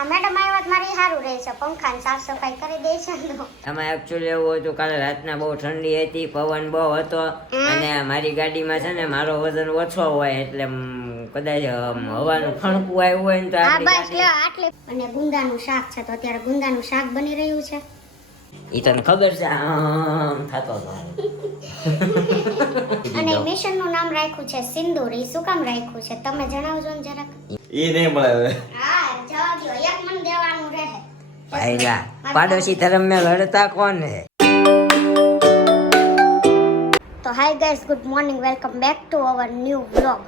આ મેડમ આવ્યા તો મારી સારું રહે છે, પંખાની સાફ સફાઈ કરી દે છે તો. આમાં એકચ્યુઅલી એવું હતું, કાલે રાતના બહુ ઠંડી હતી, પવન બહુ હતો અને મારી ગાડીમાં છે ને મારો વજન ઓછો હોય એટલે કદાચ હવાનું ફણકું આવ્યું હોય ને તો હા આપણી બસ લ્યો આટલે. અને ગુંદાનું શાક છે તો અત્યારે ગુંદાનું શાક બની રહ્યું છે. ઈ તને ખબર છે આમ થતો હતો. અને મિશનનું નામ રાખ્યું છે સિંદૂર. ઈ શું કામ રાખ્યું છે તમે જણાવજો ને જરાક. ઈ નહીં મળે હવે. હા જવાબ દો, એક મન દેવાનું રહે. ભાઈલા પાડોશી ધર્મ મેં લડતા કોણ હે? તો hi guys, good morning, welcome back to our new vlog.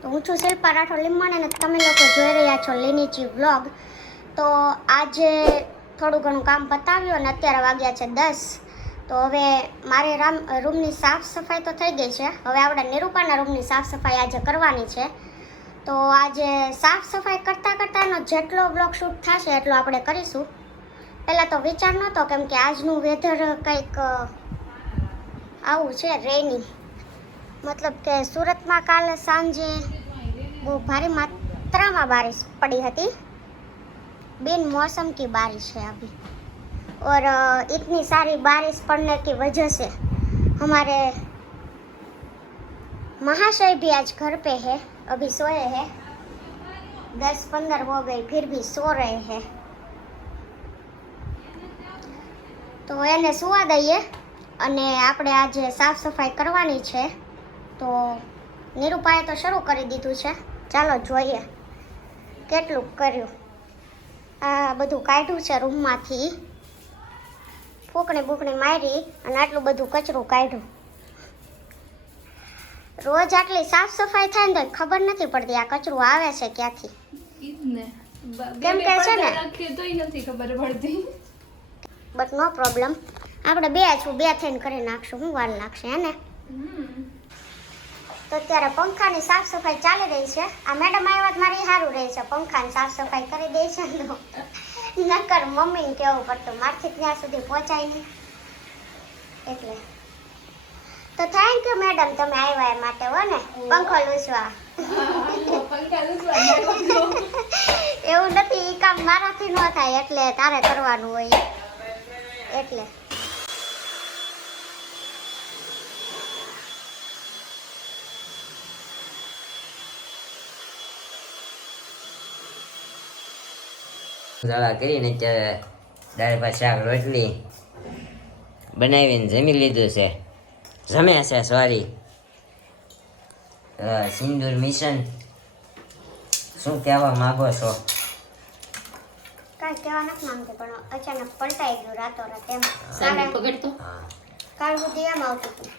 તો હું છું શિલ્પા રાઠોડ લીંબાણી અને તમે લોકો જોઈ રહ્યા છો લીનીચી વ્લોગ. તો આજે થોડું ઘણું કામ પતાવ્યું અને અત્યારે વાગ્યા છે 10. તો હવે મારે રૂમની સાફ સફાઈ તો થઈ ગઈ છે, હવે આપણે નિરૂપાના રૂમની સાફ સફાઈ આજે કરવાની છે. તો આજે સાફ સફાઈ કરતાં કરતાંનો જેટલો બ્લોગ શૂટ થશે એટલો આપણે કરીશું. પહેલાં તો વિચાર નહોતો કેમ કે આજનું વેધર કંઈક આવું છે રેની, મતલબ કે સુરતમાં કાલે સાંજે બહુ ભારે मात्रा बारिश पड़ी थी, बिन मौसम की बारिश है अभी। और इतनी सारी बारिश पड़ने की वजह से हमारे महाशय भी आज घर पे है, अभी सोए हैं। 10-15 हो गई फिर भी सो रहे हैं, तो એને સુવા દઈએ અને આપણે આજે સાફ સફાઈ કરવાની છે. તો નિરૂપાએ તો શરૂ કરી દીધું છે, ચાલો જોઈએ કેટલું કર્યું. આ બધું કાઢ્યું છે રૂમમાંથી, ફૂંકણી બૂકણી મારી અને આટલું બધું કચરું કાઢ્યું. રોજ આટલી સાફ સફાઈ થાય ને તો ખબર નથી પડતી આ કચરું આવે છે ક્યાંથી. કેમ કે છે ને બટ નો પ્રોબ્લેમ, આપણે બે થઈને કરી નાખશું, શું વાર લાગશે હે ને. તો અત્યારે પંખાની સાફ સફાઈ ચાલી રહી છે. આ મેડમ આવ્યા તો મારી સારું રહે છે, પંખાની સાફ સફાઈ કરી દે છે તો નકર મમ્મીને કહેવું પડતું, મારથી ત્યાં સુધી પહોંચાય નહીં એટલે. તો થેન્ક યુ મેડમ, તમે આવ્યા એ માટે હો ને, પંખો લૂસવા. એવું નથી, એ કામ મારાથી ન થાય એટલે તારે કરવાનું હોય એટલે. દાળા કરીને અત્યારે દાળ ભાત શાક રોટલી બનાવીને જમી લીધું છે. જમે છે સોરી. સિંદૂર મિશન શું કહેવા માંગો છો? કાંઈ કહેવા નથી માંગતી પણ અચાનક પલટાઈ ગયું રાતોરાત એમ. કાલ સુધી એમ આવતું હતું.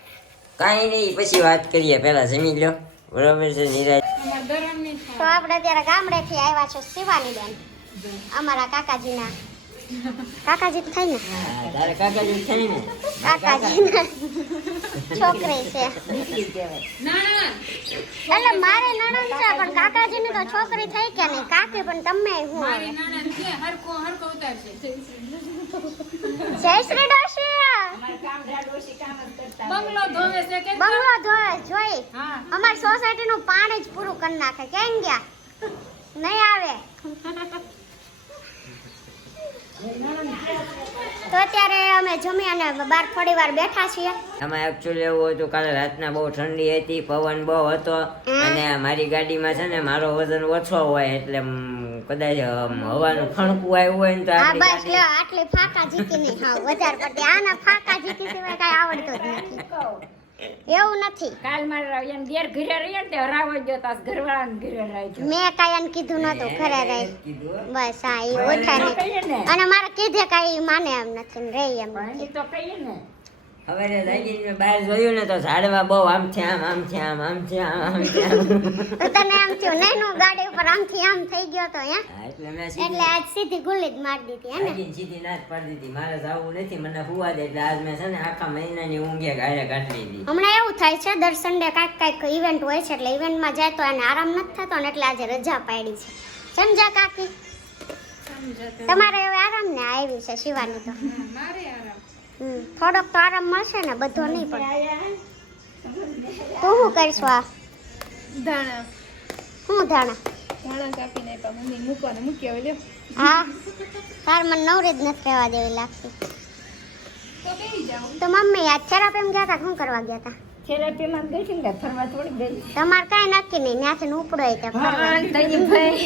કાંઈ નહીં, પછી વાત કરીએ, પહેલા જમી લો બરોબર છે નિરાજ. તો આપણે અત્યારે ગામડેથી આવ્યા છે શિવાની બેન, અમારા કાકાજીના કાકાજી થાય ને, તારે કાકાજી થાય ને, કાકાજીના છોકરી છે. એટલે મારે નણંદ છે પણ કાકાજીની તો છોકરી થઈ કે નહીં. કાકી પણ તમે હું જય શ્રી ડોશી બંગલો ધોવે જોઈ અમારી સોસાયટી નું પાણી જ પૂરું કરી નાખે. કેમ ગયા નહીં આવે તો અત્યારે અમે જમી અને બહાર થોડી વાર બેઠા છીએ. આમાં એકચ્યુઅલી એવું હતું, કાલે રાતના બહુ ઠંડી હતી, પવન બહુ હતો અને મારી ગાડીમાં છે ને મારો વજન ઓછો હોય એટલે કદાચ હવાનું ફણકું આવ્યું હોય ને તો હા બસ લ્યો આટલી ફાકા જીતી નહીં, હા વધારે પડતી આના ફાકા જીતી સિવાય કઈ આવડતો જ નથી. એવું નથી, કાલ મારા એને ઘેર ઘરે રહીએ ને તે હરાવો જો તાસ ઘરવાળાને ઘરે રહેજો. મેં કાંઈ એને કીધું નતું ઘરે રહી. બસ હા એ ઓછા નહીં, અને મારે કીધે કાંઈ માને એમ નથી ને રહી એમ પણ એ તો કહીએ ને. હવે જાગીને બહાર જોયું ને તો ઝાડવા બહુ આમથી આમ આમથી આમ આમથી આમ આમથી આમ. તો તને આમ થયું નહીં નું ગાડી ઉપર આમથી આમ થઈ ગયો તો હે, એટલે મેં એટલે આજ સીધી ગુલ્લી જ મારી દીધી હે ને. સીધી ના જ પાડી દીધી, મારે જવું નથી, મને હુવા દે. એટલે આજ મેં છે ને આખા મહિનાની ઊંઘે ગાળે કાઢી દીધી. હમણાં એવું થાય છે દર સન્ડે કાંઈક ઇવેન્ટ હોય છે એટલે ઇવેન્ટમાં જાય તો એને આરામ નથી થતો ને એટલે આજે રજા પાડી છે. સમજા કાકી? તમારે હવે આરામ ને આવી છે શિવાની તો. થોડોક તો આરામ મળશે ને, બધો નહીં પણ. તું શું કરીશું? આ દાણા શું દાણા કાપીને આપ્યા મમ્મી મૂકવાને મૂક્યા લ્યો. હા તાર મને નવરે જ નથી રહેવા દેવી લાગતી. તો મમ્મી આ થેરાપીમાં ગયા હતા, શું કરવા ગયા હતા? થેરાપીમાં ગઈ છે ને ફરવા થોડી ગઈ. તમારે કાંઈ નક્કી નહીં, ત્યાંથી ઉપડો હોય ત્યાં ફરવા. હા તઈ ભાઈ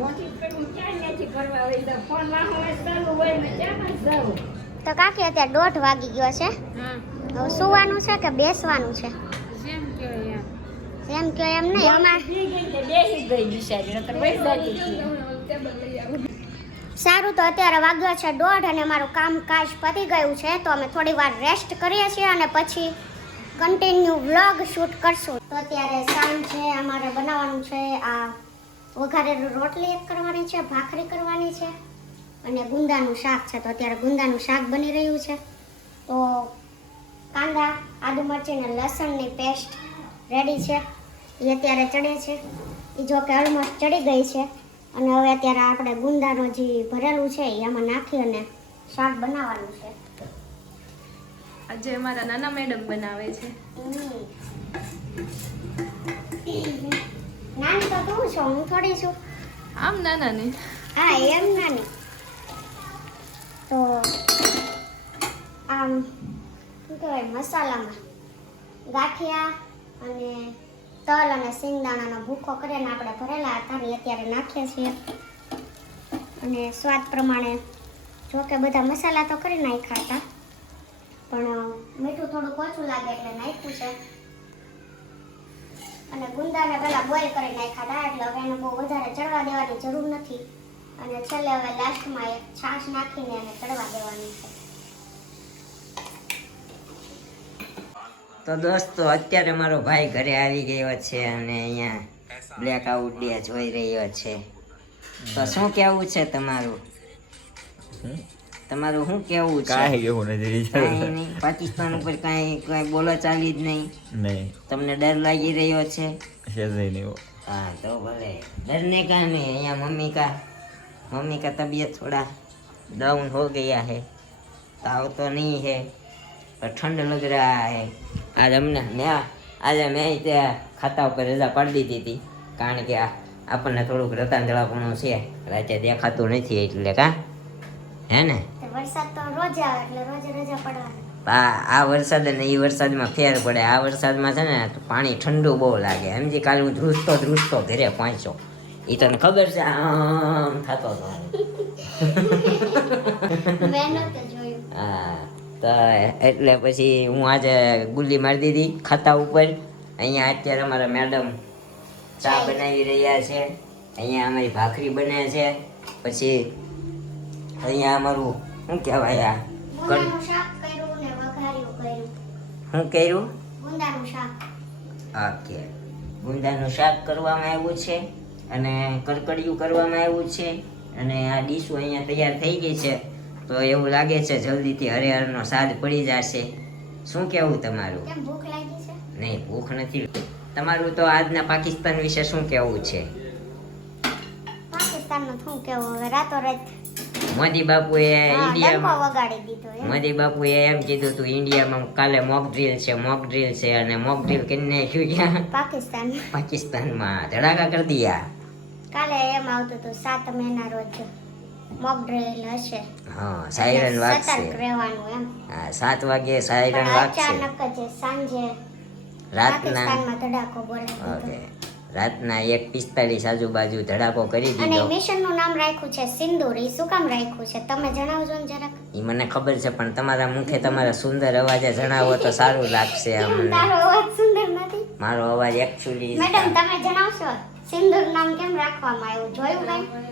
મોટી પેલું ક્યાં ત્યાંથી ફરવા હોય તો ફોન વાહો હોય ચાલુ હોય ને ક્યાં જાવ. તો કાકી અત્યારે 1:30 વાગી ગયો છે. હવે સુવાનું છે કે બેસવાનું છે? જેમ કહેવાય એમ કે એમ નહીં અમાર બેસી ગઈ બિચારી નતર વહી જાતી હતી. સારું તો અત્યારે વાગ્યો છે 1:30 અને મારું કામકાજ પતી ગયું છે, તો અમે થોડી વાર રેસ્ટ કરીએ છીએ અને પછી કન્ટિન્યુ વ્લોગ શૂટ કરશું. તો અત્યારે સાંજ છે, અમારે બનાવવાનું છે આ વઘારેલું રોટલી એક કરવાની છે, ભાખરી કરવાની છે અને ગુંદાનું શાક છે. તો અત્યારે ગુંદાનું શાક બની રહ્યું છે. તો કાંદા, આદુ મરચી અને લસણની પેસ્ટ રેડી છે, એ અત્યારે ચડે છે. એ જો કે ઓલમોસ્ટ ચડી ગઈ છે અને હવે અત્યારે આપણે ગુંદાનું જે ભરેલું છે એ આમાં નાખી અને શાક બનાવવાનું છે. આજે અમારા નાના મેડમ બનાવે છે. નાની તો તું છો, હું થોડી છું. આમ નાના ને હા એમ નાની. તો આમ શું કહેવાય, મસાલામાં ગાંઠિયા અને તલ અને સિંગદાણાનો ભૂકો કરીને આપણે ભરેલા હતા ને અત્યારે નાખીએ છીએ. અને સ્વાદ પ્રમાણે જો કે બધા મસાલા તો કરી નાખ્યા હતા, પણ મીઠું થોડુંક ઓછું લાગે એટલે નાખ્યું છે. અને ગુંદાને પહેલાં બોઇલ કરી નાખ્યા હતા, એટલે હવે એને બહુ વધારે ચડવા દેવાની જરૂર નથી. અને છેલ્લે હવે લાસ્ટમાં એક છાશ નાખીને એને ચડવા દેવાની છે. તો દોસ્તો અત્યારે મારો ભાઈ ઘરે આવી ગયો છે અને અહીંયા બ્લેક આઉટ ડે જોઈ રહ્યો છે. તો શું કેવું છે તમારું? તમારું શું કેવું છે? કાંઈ કેવું નથી. કાંઈ નહીં. પાકિસ્તાન ઉપર કાંઈ બોલો ચાલી જ નહીં. નહીં તમને ડર લાગી રહ્યો છે? છે જ નહીં. हाँ तो भले डरने का नहीं है, यहाँ मम्मी का तबीयत थोड़ा डाउन हो गया है, ताव तो नहीं है पर ठंड लग रहा है. आज हमने मैं ખાતા ઉપર રજા પાડી દીધી હતી, કારણ કે આપણને થોડુંક રતાંધળાપણું છે, રાતે દેખાતું નથી એટલે કા હે ને. વરસાદ તો રોજ આવે એટલે રોજ રજા પડવાની. આ વરસાદ અને એ વરસાદમાં ફેર પડે. આ વરસાદમાં છે ને પાણી ઠંડુ બહુ લાગે. સમજી કાલે હું ધ્રુસતો ઘરે પહોંચ્યો, એ તને ખબર છે આમ થતો હતો. મહેનત જોયું. હા તો એટલે પછી હું આજે ગુલ્લી મારી દીધી ખાતા ઉપર. અહીંયા અત્યારે અમારા મેડમ ચા બનાવી રહ્યા છે, અહીંયા અમારી ભાખરી બને છે, પછી અહીંયા અમારું શું કહેવાય ગુંદાનું શાક કર્યું ને વઘાર્યું કર્યું. શું કર્યું? ગુંદાનું શાક. ઓકે, ગુંદાનું શાક કરવામાં આવ્યું છે અને કરકડિયું કરવામાં આવ્યું છે અને આ ડીશો અહીંયા તૈયાર થઈ ગઈ છે. તો એવું લાગે છે જલ્દીથી હરિહરનો સ્વાદ પડી જશે. શું કહેવું તમારું? કેમ ભૂખ લાગી છે? નહીં ભૂખ નથી. તમારું તો આજના પાકિસ્તાન વિશે શું કહેવું છે? પાકિસ્તાનનું શું કેવું હવે, રાતોરાત મોદી બાપુએ ડંકો ઇન્ડિયામાં વગાડી દીધો એમ. મોદી બાપુએ એમ કીધું હતું ઇન્ડિયામાં કાલે મોક ડ્રીલ છે અને મોક ડ્રીલ કરીને શું ક્યાં પાકિસ્તાન પાકિસ્તાનમાં ધડાકા કરી દિયા. કાલે એમ આવતું હતું 7 મહિના રોજ મોક ડ્રિલ હશે. હા સાયરન સતર્ક વાગશે. રહેવાનું એમ. હા 7 વાગે સાયરન પણ વાગશે. અચાનક જ સાંજે રાતના પાકિસ્તાનમાં ધડાકો બોલાવી ઓકે દીધો. રાતના 1:45 આજુબાજુ ધડાકો કરી અને દીધો. મિશનનું નામ રાખ્યું છે સિંદૂર. એ શું કામ રાખ્યું છે તમે જણાવજો ને જરાક. એ મને ખબર છે, પણ તમારા મુખે તમારા સુંદર અવાજે જણાવો તો સારું લાગશે અમને. તારો અવાજ સુંદર નથી. મારો અવાજ એકચ્યુઅલી મેડમ તમે જણાવશો સિંદૂર નામ કેમ રાખવામાં આવ્યું? જોયું કઈ?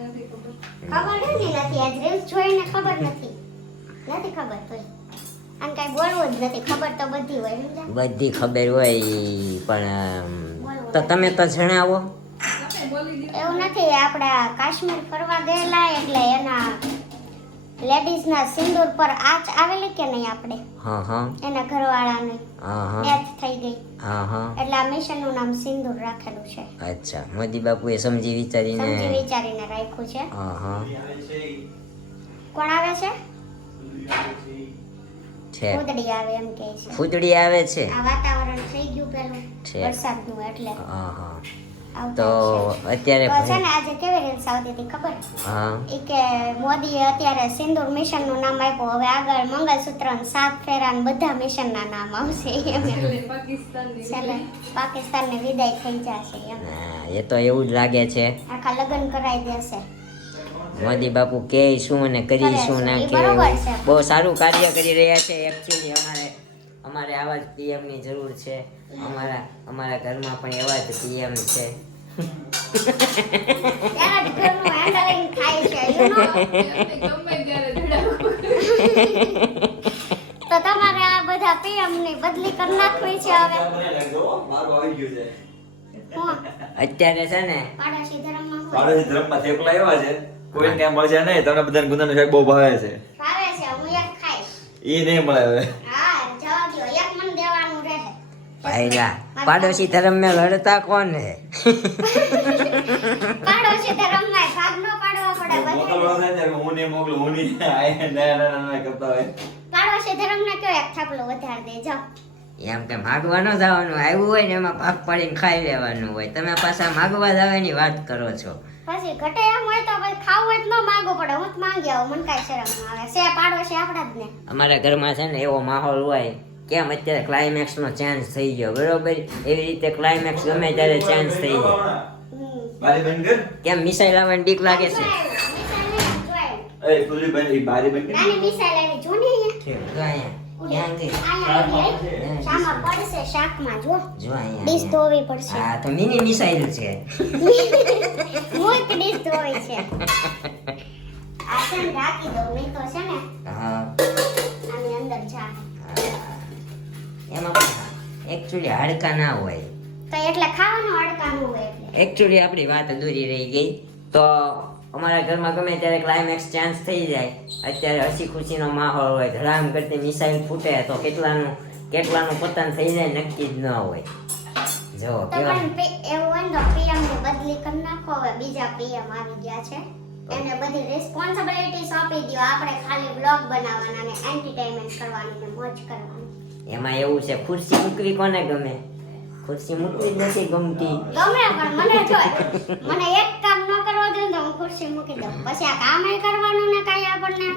ખબર જ નથી. આજ રીલ્સ જોઈને ખબર નથી ખબર તોય આને કઈ બોલવું જ નથી. ખબર તો બધી હોય સમજ્યા? બધી ખબર હોય પણ તો તમે તો જણાવો. એવું નથી. આપણે કાશ્મીર ફરવા ગયેલા એટલે એના લેડીઝના સિંદૂર પર આંચ આવેલી કે નહીં આપણે હા હા એના ઘરવાળાની હા હા ડેથ થઈ ગઈ, હા હા એટલે આ મિશનનું નામ સિંદૂર રાખેલું છે. અચ્છા, મોદી બાપુએ સમજી વિચારીને સમજી વિચારીને રાખ્યું છે. હા હા કોણ આવે છે? છે ફૂદડી આવે એમ કહે છે. ફૂદડી આવે છે. આ વાતાવરણ થઈ ગયું પેલું છે. વરસાદનું એટલે હા હા તો અત્યારે તો છે ને આજે કેવી રીલ્સ આવતી હતી ખબર? હા ઈ કે મોદીએ અત્યારે સિંદૂર મિશનનું નામ આપ્યું, હવે આગળ મંગલસૂત્ર ને 7 ફેરા ને બધા મિશનના નામ આવશે એમ. છેલ્લે પાકિસ્તાનને વિદાય થઈ જશે એમ. હા, એ તો એવું જ લાગે છે. આખા લગ્ન કરાવી દેશે. મોદી બાપુ કે શું અને કરી શું ના એ કે બરોબર છે. બહુ સારું કાર્ય કરી રહ્યા છે. એકચ્યુઅલી અમારે આવા જ પીએમ ની જરૂર છે. અમારા ઘરમાં પણ એવા જ પીએમ છે. એના જ ઘરનું હેન્ડલિંગ થાય છે, you know? તો તમારે આ બધા પીએમ ની બદલી કરી નાખવી છે હવે. હું અત્યારે છે ને પાડોશી ધર્મમાં હું પાડોશી ધર્મમાં થેપલા એવા છે કોઈને ક્યાં મળશે નહીં. તમને બધાને ગુંદાનું શાક બહુ ભાવે છે. ભાવે છે, હું એક ખાઈશ. ઈ નહીં મળે હવે. હા જવા દ્યો, એક મને દેવાનું રહે. ભાઈલા પાડોશી ધર્મ में લડતા કોણ હે? પાડોશી ધર્મમાં ભાગ ન પાડવો પડે મોકલવા બધે. થાય ને હું નહીં મોકલું હું નહીં આય ના કરતા હોય. પાડોશી ધર્મને કયો એક થાપલો વધારે દે જાઓ. એમ કે માગવા ન જવાનું આવ્યું હોય ને એમાં પાક પાડીને ખાઈ લેવાનું હોય. તમે પાછા માગવા જવાની વાત કરો છો. પછી ઘટે એમ હોય તો પછી ખાવું હોય તો ન માંગવું પડે. હું જ માંગી આવું, મને કાંઈ શરમ ન આવે. છે પાડોશી આપણા જ ને. અમારા ઘરમાં છે ને એવો માહોલ હોય કેમ અત્યારે ક્લાઇમેક્સ નો ચાન્સ થઈ ગયો બરોબર. એવી રીતે ક્લાઇમેક્સ ગમે ત્યારે ચાન્સ થઈ જાય. હમ. બારી બંધ કર. કેમ મિસાઈલ આવવાની બીક લાગે છે? મિસાઈલ નહીં, જોઈ. એ ખુલ્લી બંધ ઈ બારી બંધ કર. નાની મિસાઈલ આવી, જો ને અહીંયા. જો અહીંયા. ક્યાંથી? અહીંયા આવી ગઈ. શામાં પડશે? શાકમાં જો. જો અહીંયા. ડીશ ધોવી પડશે. હા તો મિની મિસાઈલ છે. મોટ ડીશ ધોવી છે. આ છે ને ઢાંકી દઉં, નહીં તો છે ને હા આની અંદર જા. એમાં એકચ્યુઅલી હાડકા ના હોય. તો એટલે ખાવાનું અડકાનું હોય એટલે. એકચ્યુઅલી આપણી વાત અધૂરી રહી ગઈ. તો અમારા ઘરમાં ગમે ત્યારે ક્લાઇમેક્સ ચાન્સ થઈ જાય. અત્યારે હસી ખુશીનો માહોલ હોય, ધડામ કરતી મિસાઈલ ફૂટે તો કેટલાનું પતન થઈ જાય નક્કી જ ન હોય. જો તો કેવા પણ એવું હોય ને તો પીએમ ની બદલી કરી નાખો. હવે બીજા પીએમ આવી ગયા છે, એને બધી રિસ્પોન્સિબિલિટી સોંપી દો. આપણે ખાલી બ્લોગ બનાવવાના ને એન્ટરટેનમેન્ટ કરવાની ને મોજ કરવાની. એમાં એવું છે ખુરશી મૂકવી કોને ગમે? ખુરશી મૂકવી જ નથી ગમતી. ગમે પણ મને જોય મને એક કામ ન કરવા દે તો હું ખુરશી મૂકી દઉં. પછી આ કામ કરવાનું ને કાંઈ આપણને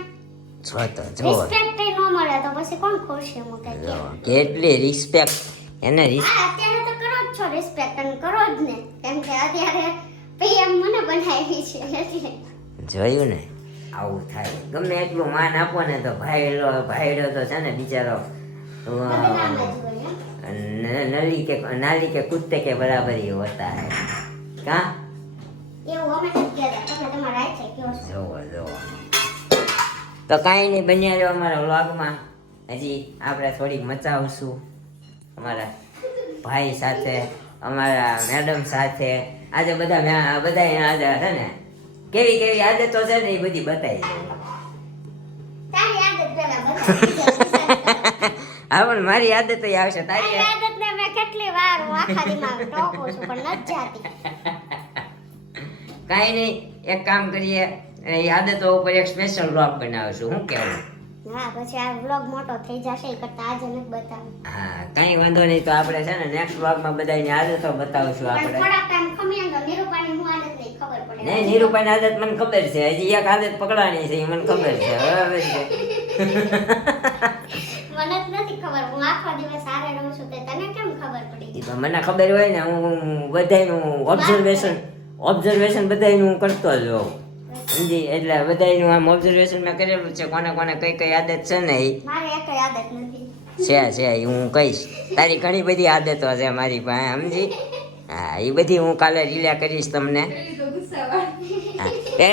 જો રિસ્પેક્ટ ન મળે તો પછી કોણ ખુરશી મૂકે કે? કેટલી રિસ્પેક્ટ એને હા અત્યારે તો કરો જ છો રિસ્પેક્ટ અને કરો જ ને, કેમ કે અત્યારે પીએમ મને બનાવી છે એટલે. જોયું ને આવું થાય. ગમે એટલું માન આપો ને તો ભાઈડો તો છે ને બિચારો બદનામ જ હોય એમ. नाली के कुत्ते के बराबर ही होता है. का એવું અમે નથી કહેતા, તમે તમારા રાઈટ છે કયો છો. જોવો તો કાંઈ નહીં, બન્યા રહ્યો અમારા વ્લોગમાં. હજી આપણે થોડીક મચાવશું અમારા ભાઈ સાથે, અમારા મેડમ સાથે. આજે બધા આજે છે ને કેવી આદતો છે ને એ બધી બતાવી દઉં. તારી આદત પહેલા બતાવી. હા પણ મારી આદત આવશે. તારી તારી આદત ને મેં કેટલી વાર હું આખા દિમાગ ટોકું છું પણ નથી જાતી. કાંઈ નહીં, એક કામ કરીએ, એ આદતો ઉપર એક સ્પેશિયલ વ્લોગ બનાવશું. શું કેવું? હા પછી આ વ્લોગ મોટો થઈ જશે એ કરતા આજે નથી બતાવું. હા કાંઈ વાંધો નહીં. તો આપણે છે ને નેક્સ્ટ વ્લોગમાં બધાની આદતો બતાવશું પણ આપણે. થોડાક ટાઈમ ખમીએ તો નિરૂપાની હું આદત નહીં ખબર પડે. નહીં, નીરુભાઈની આદત મને ખબર છે. હજી એક આદત પકડવાની છે એ મને ખબર છે. બરાબર છે. મને જ નથી ખબર. હું આખો દિવસ હારે રહું છું તે તને કેમ ખબર પડી? ઈ તો મને ખબર હોય ને, હું બધાયનું ઓબ્ઝર્વેશન બધાયનું હું કરતો જ હોઉં. સમજી? એટલે બધાયનું આમ ઓબ્ઝર્વેશન મેં કરેલું છે. કોને કઈ આદત છે ને એ મારે એકય આદત નથી. છે એ હું કહીશ. તારી ઘણી બધી આદતો છે મારી પાસે, સમજી? હા એ બધી હું કાલે રિલે કરીશ તમને. હા, એ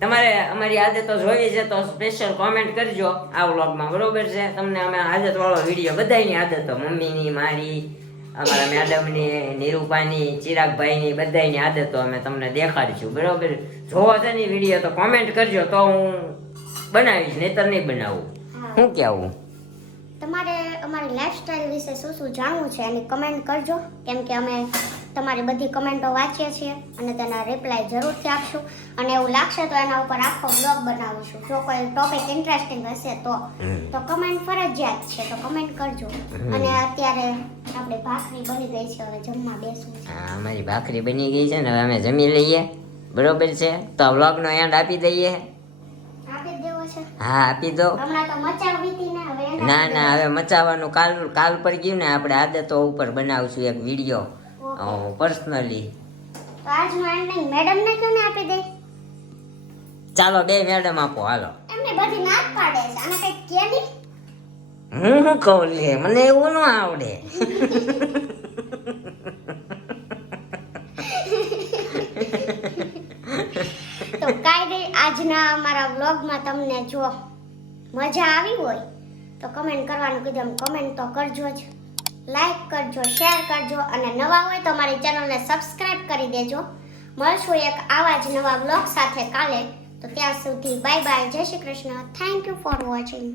તમારે અમારી આદતો જોઈ છે તો સ્પેશિયલ કોમેન્ટ કરજો આ વ્લોગમાં, બરોબર છે? તમને અમે આદત વાળો વિડીયો બધાયની આદતો, મમ્મીની, મારી, અમારા મેડમની, નિરૂપાની, ચિરાગભાઈની, બધાયની આદતો અમે તમને દેખાડીશું, બરોબર? જોવો છે ને વિડીયો તો કોમેન્ટ કરજો તો હું બનાવીશ, નહીતર નહીં બનાવું. શું કહેવું? તમારે અમારી લાઈફસ્ટાઈલ વિશે શું જાણવું છે એની કમેન્ટ કરજો, કેમ કે અમે તમારી બધી કમેન્ટો વાંચીએ છીએ અને તેના રિપ્લાય જરૂરથી આપશું. અને એવું લાગશે તો એના ઉપર આખો બ્લોગ બનાવીશું. જો કોઈ ટોપિક ઇન્ટરેસ્ટિંગ હશે તો કમેન્ટ ફરજિયાત છે, તો કમેન્ટ કરજો. અને અત્યારે આપણે ભાખરી બની ગઈ છે, હવે જમવા બેસવું છે. હા અમારી ભાખરી બની ગઈ છે ને હવે અમે જમી લઈએ, બરોબર છે? તો વ્લોગનો એન્ડ આપી દઈએ. આપી જ દેવો છે. હા આપી દો. હમણાં તો મચાવવી હતી ને, હવે એના ના ના હવે મચાવવાનું કાલ પર ગયું ને આપણે આદતો ઉપર બનાવશું એક વિડીયો પર્સનલી. તો આજનો એન્ડ નહીં, મેડમને ક્यों ને આપી દે? ચાલો બે મેડમ આપો હાલો. એમને બધી ના જ પાડે છે, આને કઈ કે નહીં. હું શું કહું લે, મને એવું ન આવડે. તો કાંઈ નહીં, આજના અમારા વ્લોગમાં તમને જો મજા આવી હોય તો કમેન્ટ કરવાનું કીધું, કમેન્ટ તો કરજો જ, લાઈક કરજો, શેર કરજો, અને નવા હોય તો અમારી ચેનલને સબસ્ક્રાઇબ કરી દેજો. મળશું એક આવા જ નવા વ્લોગ સાથે કાલે. તો ત્યાં સુધી બાય બાય, જય Shri Krishna, thank you for watching.